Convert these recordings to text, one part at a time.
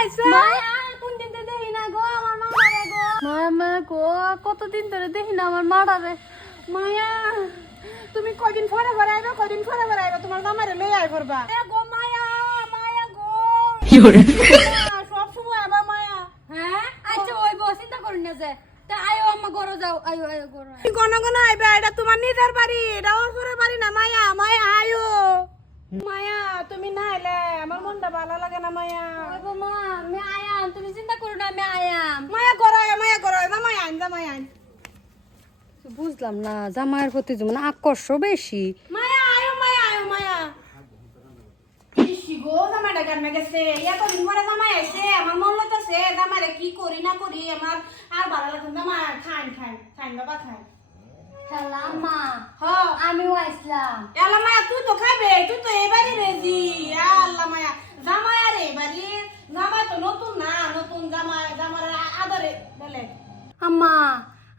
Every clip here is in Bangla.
আইছো কোন দিন তো দেখি না গো আমার মামারে গো। মামা গো কতদিন ধরে দেখি না আমার মারারে মায়া তুমি কদিন পরে পরে আইবা কদিন পরে পরে আইবা তোমার জামাইরে লই আই করবা এ গো মায়া মায়া গো। মায়া, সব সময় আইবা মায়া। হ্যাঁ? আচ্ছা ওই চিন্তা করুন না যে। তা আয়ো আম্মা ঘরে যাও। আয়ো আয়ো কোন কোন আইবা এটা তোমার নিজের বাড়ি এটা অসুরের বাড়ি না মায়া মায়া আয়ো মায়া তুমি না এলে আমার মনটা ভালো লাগে না মায়া। মা আমি আয়াম তুমি চিন্তা করো না আমি আয়াম। মায়া করো মায়া করো জামাই আইন জামাই আইন। বুঝলাম না জামাইয়ের প্রতি যেমন আকর্ষ বেশি। মায়া আয়ো মায়া আয়ো মায়া। গো জামাইটা গান গেছে। এত দিন পরে জামাই আইছে আমার মন লাগতেছে জামাইরে কি করি না করি আমার আর ভালো লাগছে জামাই খাইন খাইন খাইন বাবা খাইন। খেলা মা হ। আমিও আসলাম। এলা মায়া তুই তো খাবে তুই তো এবারই রেজি আল্লাহ মায়া জামাই আর এবারই জামাই তো নতুন না নতুন জামাই জামার আদরে বলে। আম্মা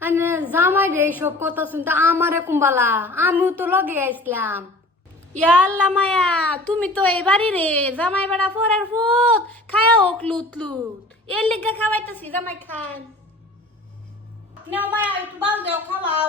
আনে জামাই রে সব কথা শুনতে আমারে কুম্বালা। আমিও তো লগে আসলাম ইয়া আল্লাহ মায়া তুমি তো এবারই রে জামাই বেড়া পরের ফুট খায়া হোক লুত লুত। এর লিগে খাওয়াইতেছি জামাই খান। নেও মায়া একটু বাল দেও খাওয়াও।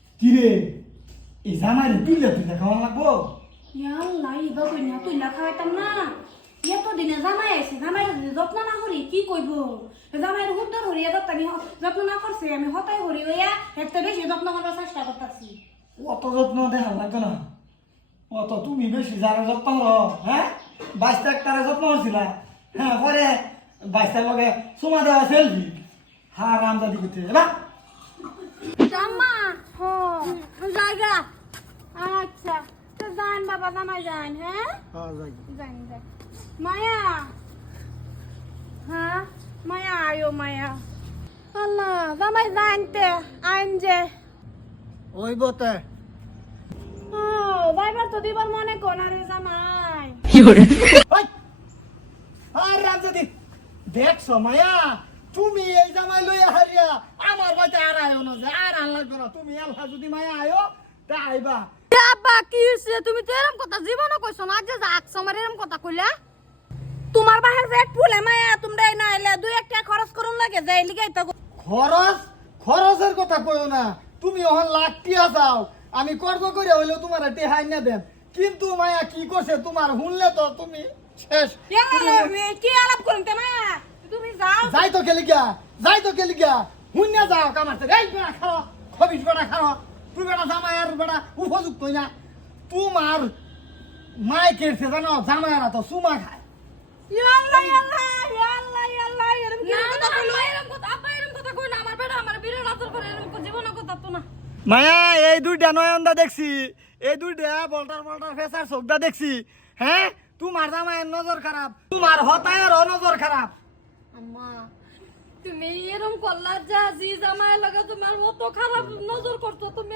কি রে এই জামাই তুইলে তুইলে খাওয়া লাগবো? ইয়া আল্লাহ ইবা কই না তুই না খাওয়াইতাম না। এত দিনে জামাই আইছে জামাই যত্ন না করি কি কইব? জামাই হুদ্দর হরি এত আমি যত্ন না করছে আমি হতাই হরি হইয়া একটা বেশি যত্ন করার চেষ্টা করতেছি। অত যত্ন দেখা লাগবে না। অত তুমি বেশি যারা যত্ন করো হ্যাঁ? বাইশটা একটারে যত্ন করছিলা। হ্যাঁ পরে বাইশটার লগে সুমা দেওয়া সেলফি হ্যাঁ রামদাদি করতে না হ জায়গা আচ্ছা তো যান বাবা জামাই যান হ্যাঁ যান যান মায়া হ্যাঁ মায়া আয়ো মায়া আল্লাহ জামাই জানতে আইন যে ওই বতে ও যাইবার তো দিবার মনে কোন রে জামাই ওই! আর রামজাদি দেখছ মায়া তুমি এই জামাই লইয়া হারিয়া আমার বাড়িতে আর আয়ো না যে আর আন লাগবে না। তুমি এলহা যদি মায়া আয়ো তা আইবা। আব্বা কি হইছে? তুমি তো এরকম কথা জীবনও কইছো না যে যাক সময় এরকম কথা কইলা? তোমার বাহার পেট ফুলে মায়া তোমরা না এলে দুই একটা খরচ করুন লাগে যাই লিগাই তো খরচ? খরচের কথা কইও না। তুমি ওখান লাখ টিয়া যাও। আমি কর্ম করে হইলেও তোমার টেহাই না দেন। কিন্তু মায়া কি করছে তোমার শুনলে তো তুমি শেষ। কি আলাপ করুন মায়া? তুমি যাও। যাই তো কেলি গিয়া যাই তো কেলি গিয়া। শূন্য যাও কামারতে এই বেড়া খাও খবিস বেড়া খাও। তুই বেড়া জামাইয়ার বেড়া উপযুক্ত না। তোমার কেড়ছে জানো? জামাইয়ারা তো সুমা খায়। ইয়াল্লা ইয়াল্লা ইয়াল্লা ইয়াল্লা এরম কি না কথা কইলো? এরকম কথা আব্বা এরকম কথা কই আমার বেটা আমার করে এরকম কথা তো না। মায়া এই দুইটা নয়নদা দেখছি। এই দুইটা বল্টার বল্টার ফেসার চোখটা দেখছি। হ্যাঁ? তোমার জামাইয়ের নজর খারাপ। তোমার হতায়ের নজর খারাপ। আম্মা তুমি এরকম করলা যা জি জামাই লাগে তোমার অত খারাপ নজর করছ। তুমি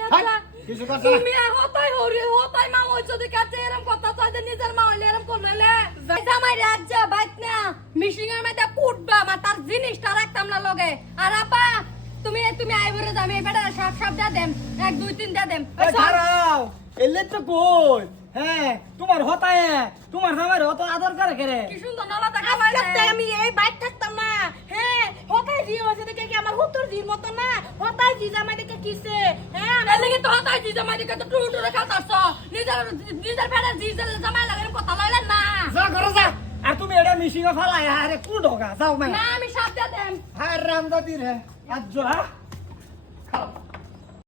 কিছু। তুমি হতাই হরি হতাই মা হইছো দেখে আছে এরকম কথা তো আজ নিজের মা হইলে এরকম করলে জামাই রাজ্জা বাইক না মিশিং এর মধ্যে কুটবা মা তার জিনিসটা রাখতাম না লগে। আর আপা তুমি তুমি আইবরে দাম বেটা সাপ সাপ দা দেম এক দুই তিন দা দেম দাঁড়াও এলে তো কই? হ্যাঁ তোমার হতায় তোমার জামাইয়ের হত আদর করে কেরে কি সুন্দর নলা দেখা পাই আমি এই বাইক থাকতাম না। হ্যাঁ হতাই জি হয়েছে দেখে কি আমার হুত্তর জির মতো না? হতাই জি জামাই দেখে কিসে? হ্যাঁ আমি লাগি তো হতাই জি জামাই দিকে তো টুরু টুরু খেলতাছ নিজের নিজের বেটা জি জামাই লাগে কথা লইলেন না। যা ঘরে যা। আর তুমি এটা মিশিং ফালাই আরে কু ঢোকা যাও না আমি সাপ দা দেম। হ্যাঁ রামদাদি রে আজ যা